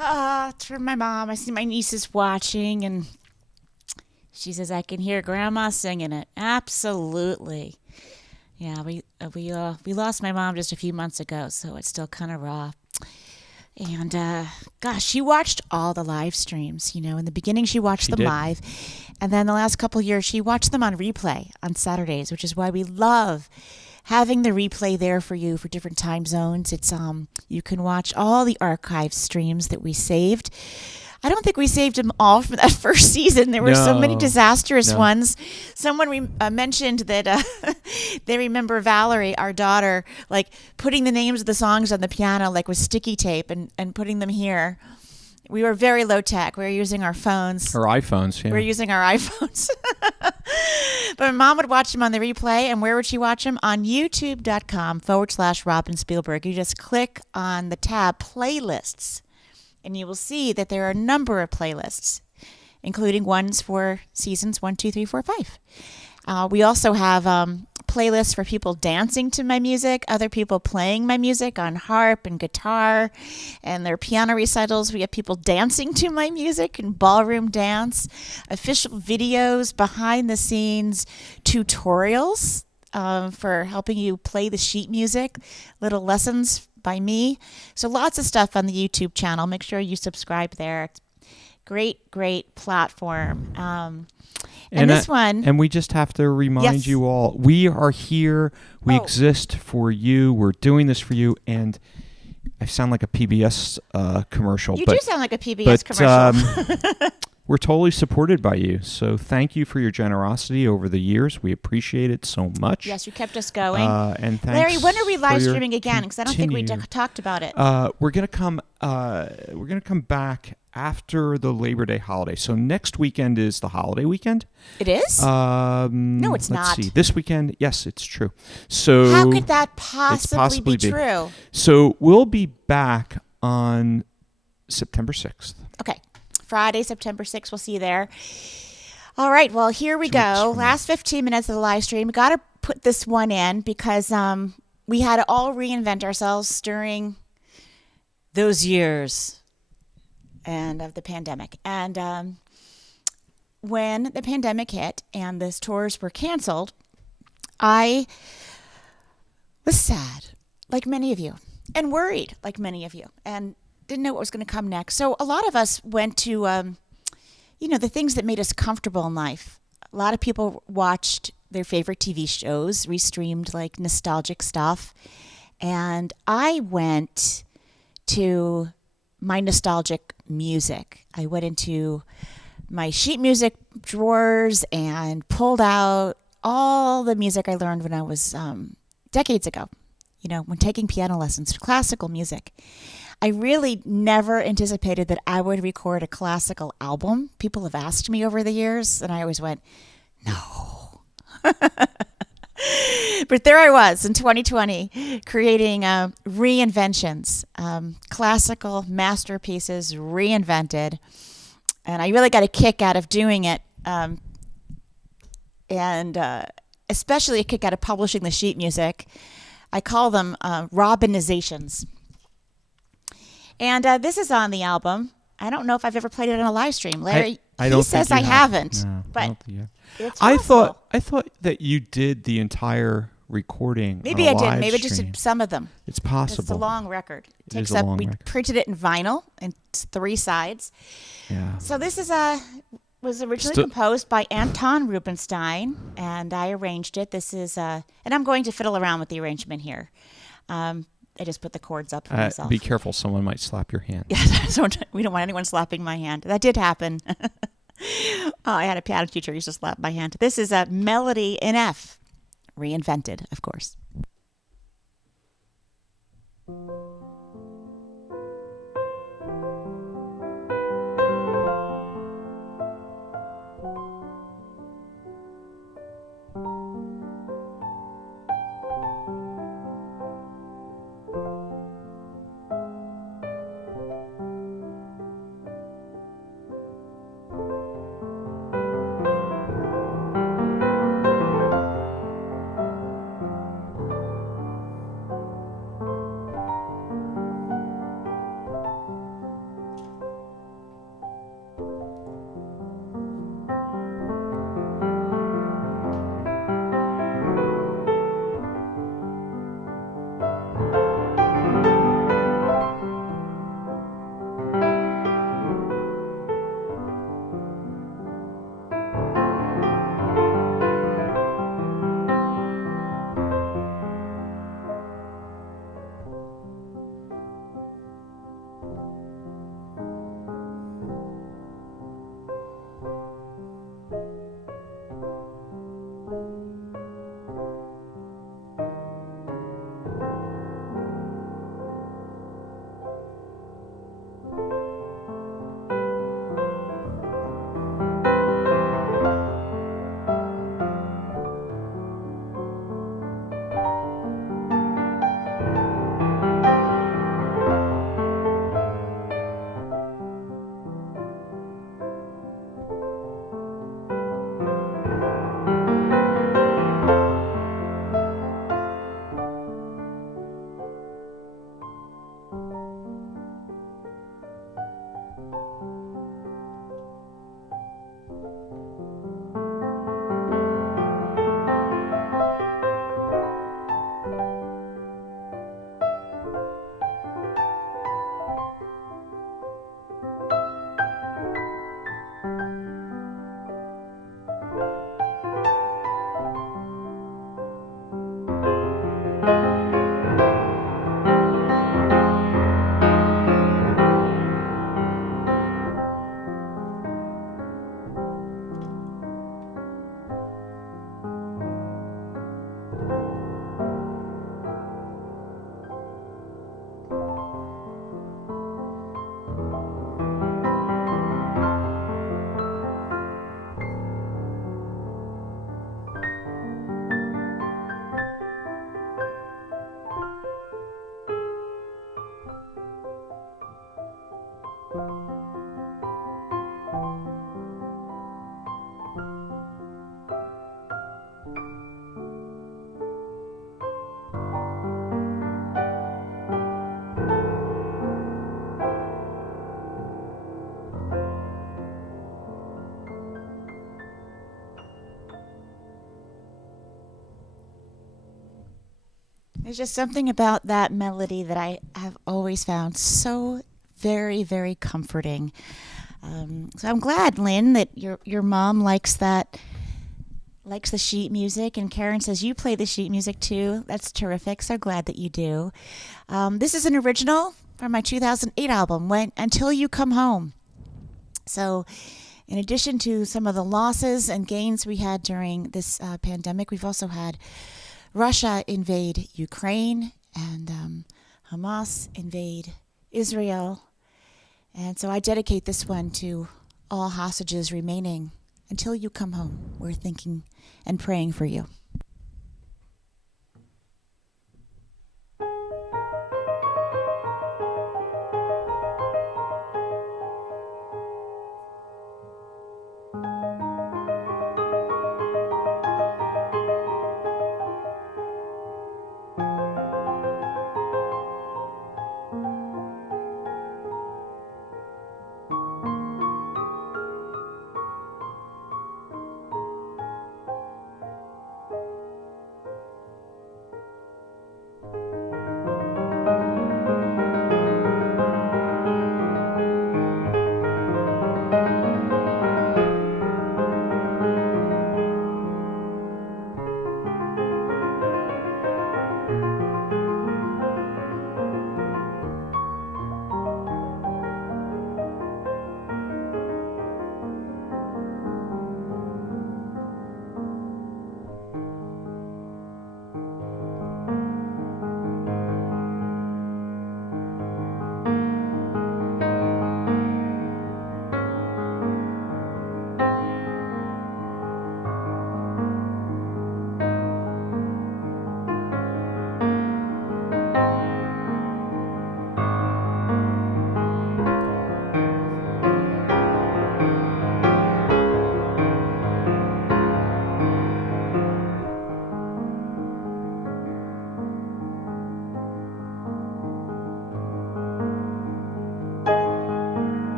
It's from my mom. I see my nieces watching, and she says I can hear Grandma singing it. Absolutely. Yeah, we lost my mom just a few months ago, so it's still kind of raw. And gosh, she watched all the live streams. In the beginning, she watched them live, and then the last couple years, she watched them on replay on Saturdays, which is why we love having the replay there for you for different time zones. It's you can watch all the archive streams that we saved. I don't think we saved them all from that first season. There were so many disastrous ones. Someone mentioned that they remember Valerie, our daughter, like putting the names of the songs on the piano, like with sticky tape and putting them here. We were very low tech. We were using our phones. Our iPhones, yeah. We were using our iPhones. But Mom would watch them on the replay. And where would she watch them? On youtube.com/Robin Spielberg. You just click on the tab Playlists. And you will see that there are a number of playlists, including ones for seasons 1, 2, 3, 4, 5. We also have playlists for people dancing to my music, other people playing my music on harp and guitar, and their piano recitals. We have people dancing to my music and ballroom dance, official videos, behind the scenes tutorials for helping you play the sheet music, little lessons by me. So lots of stuff on the YouTube channel. Make sure you subscribe there. It's great platform. And this one. And we just have to remind you all, we are here. We exist for you. We're doing this for you. And I sound like a PBS commercial. You do sound like a PBS commercial. We're totally supported by you. So thank you for your generosity over the years. We appreciate it so much. Yes, you kept us going. And thanks, Larry, when are we live streaming again? Because I don't think we talked about it. We're gonna come back after the Labor Day holiday. So next weekend is the holiday weekend. It is? No, it's not. Let's see. This weekend, yes, it's true. So how could that possibly be true? So we'll be back on September 6th. Okay. Friday, September 6th. We'll see you there. All right. Well, here we go. Last 15 minutes of the live stream. Got to put this one in because we had to all reinvent ourselves during those years and of the pandemic. And when the pandemic hit and the tours were canceled, I was sad, like many of you, and worried, like many of you, and didn't know what was going to come next. So a lot of us went to, the things that made us comfortable in life. A lot of people watched their favorite TV shows, restreamed like nostalgic stuff. And I went to my nostalgic music. I went into my sheet music drawers and pulled out all the music I learned when I was decades ago, when taking piano lessons, classical music. I really never anticipated that I would record a classical album. People have asked me over the years, and I always went, no. But there I was in 2020, creating reinventions, classical masterpieces reinvented. And I really got a kick out of doing it, and especially a kick out of publishing the sheet music. I call them Robinizations. And this is on the album. I don't know if I've ever played it on a live stream. Larry, he says I haven't. No, but it's I possible. thought that you did the entire recording. Maybe on a I did. live Maybe stream. just some of them. It's possible. It's a long record. It takes is a up. long We record. printed it in vinyl in 3 sides. Yeah. So this is was originally composed by Anton Rubinstein, and I arranged it. This is and I'm going to fiddle around with the arrangement here. I just put the chords up for myself. Be careful, someone might slap your hand. Yes, we don't want anyone slapping my hand. That did happen. I had a piano teacher who used to slap my hand. This is a melody in F, reinvented, of course. There's just something about that melody that I have always found so very, very comforting. So I'm glad, Lynn, that your mom likes the sheet music, and Karen says you play the sheet music too. That's terrific. So glad that you do. This is an original from my 2008 album, Until You Come Home. So in addition to some of the losses and gains we had during this pandemic, we've also had Russia invade Ukraine and Hamas invade Israel. And so I dedicate this one to all hostages remaining until you come home. We're thinking and praying for you.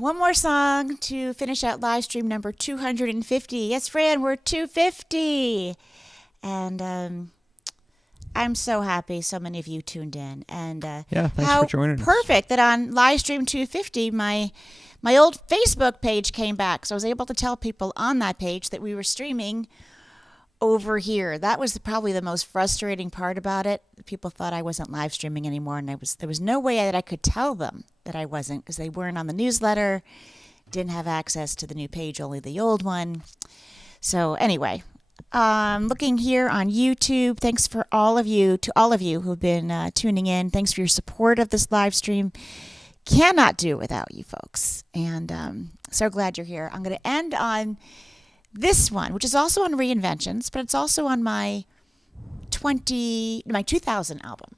one more song to finish out live stream number 250. Yes, Fran, we're 250. And I'm so happy so many of you tuned in. And Yeah, thanks how for joining us. perfect that on live stream 250, my old Facebook page came back. So I was able to tell people on that page that we were streaming over here. That was probably the most frustrating part about it. People thought I wasn't live streaming anymore, and there was no way that I could tell them that I wasn't, because they weren't on the newsletter, didn't have access to the new page, only the old one. So anyway, looking here on YouTube, thanks to all of you who've been tuning in. Thanks for your support of this live stream. Cannot do without you folks, and so glad you're here. I'm going to end on this one, which is also on Reinventions, but it's also on my 2000 album,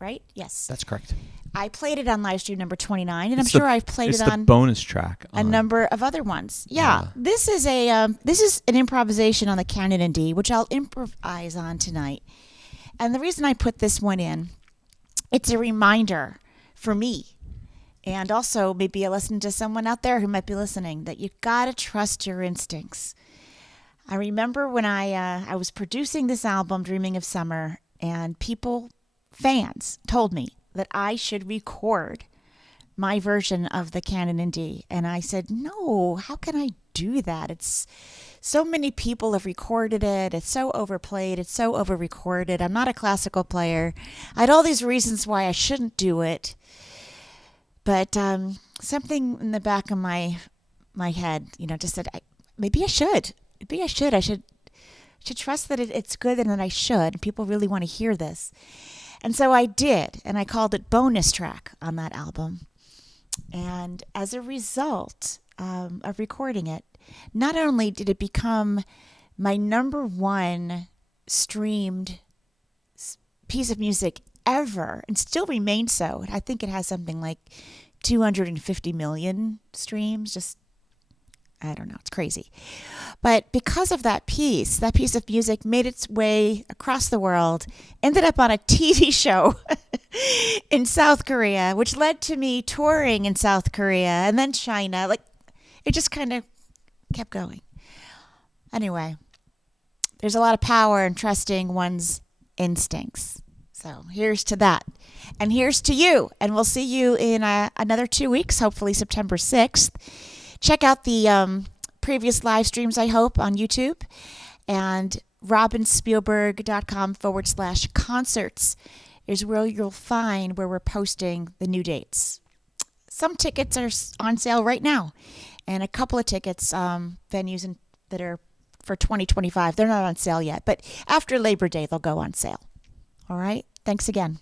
right? Yes. That's correct. I played it on live stream number 29, and I'm sure I've played it on the bonus track. a number of other ones. Yeah. This is an improvisation on the Canon in D, which I'll improvise on tonight. And the reason I put this one in, it's a reminder for me, and also maybe a lesson to someone out there who might be listening, that you gotta trust your instincts. I remember when I was producing this album, Dreaming of Summer, and fans told me that I should record my version of the Canon in D. And I said, no, how can I do that? It's so many people have recorded it. It's so overplayed. It's so over-recorded. I'm not a classical player. I had all these reasons why I shouldn't do it. But something in the back of my head, just said, maybe I should. Maybe I should. I should trust that it's good and that I should. People really want to hear this. And so I did, and I called it Bonus Track on that album. And as a result of recording it, not only did it become my number one streamed piece of music ever, and still remains so. I think it has something like 250 million streams. I don't know, it's crazy. But because of that piece of music made its way across the world, ended up on a TV show in South Korea, which led to me touring in South Korea and then China. Like, it just kind of kept going. Anyway, there's a lot of power in trusting one's instincts. So here's to that. And here's to you. And we'll see you in another 2 weeks, hopefully September 6th. Check out the previous live streams, I hope, on YouTube. And robinspielberg.com/concerts is where you'll find where we're posting the new dates. Some tickets are on sale right now. And a couple of tickets, venues that are for 2025, they're not on sale yet. But after Labor Day, they'll go on sale. All right? Thanks again.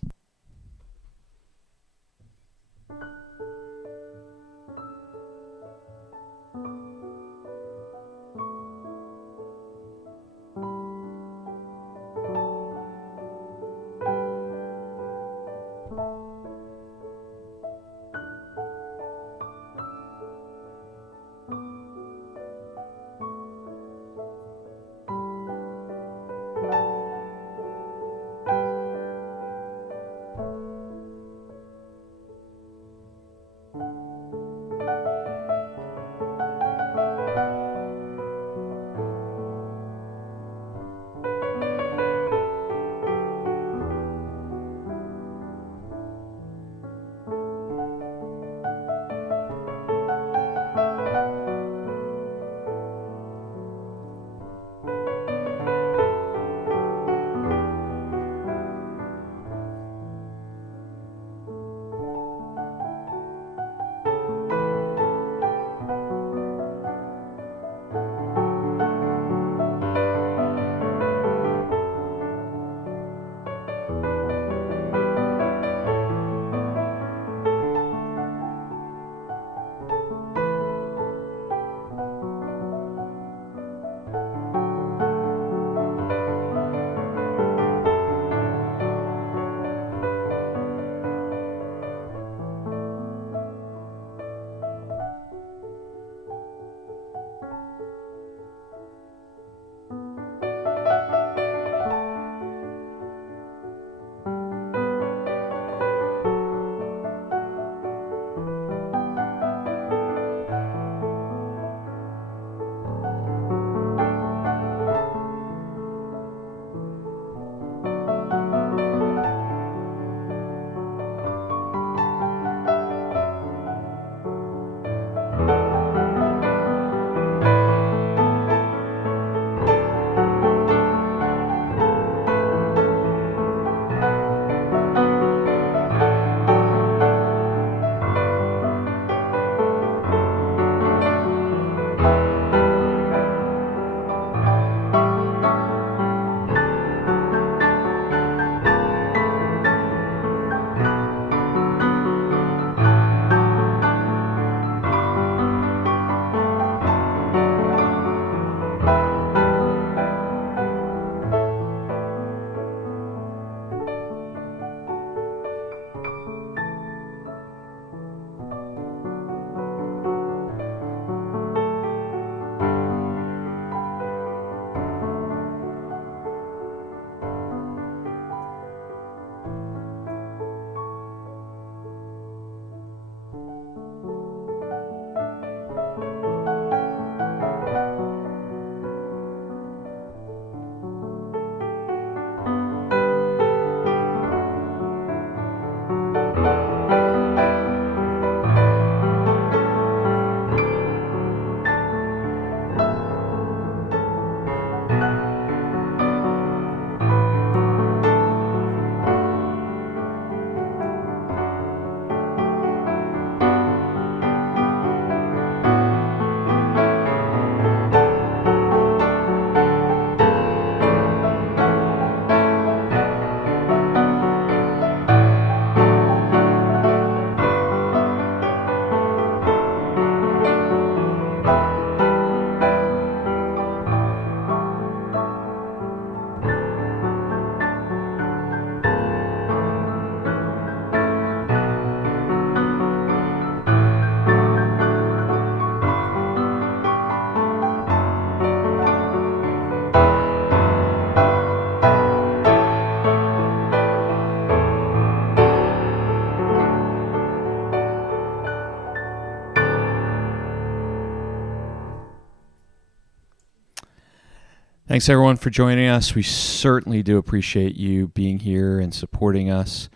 Thanks, everyone, for joining us. We certainly do appreciate you being here and supporting us.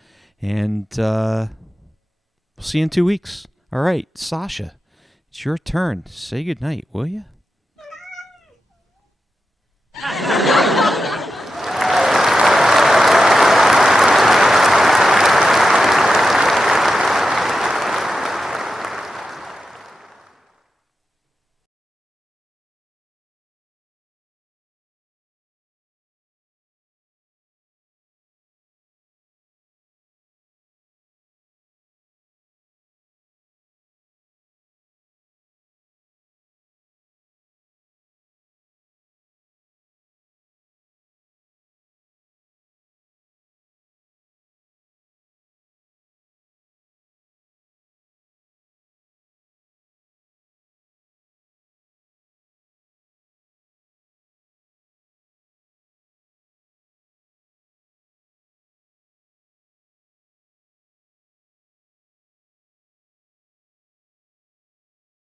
And we'll see you in 2 weeks. All right, Sasha, it's your turn. Say goodnight, will you?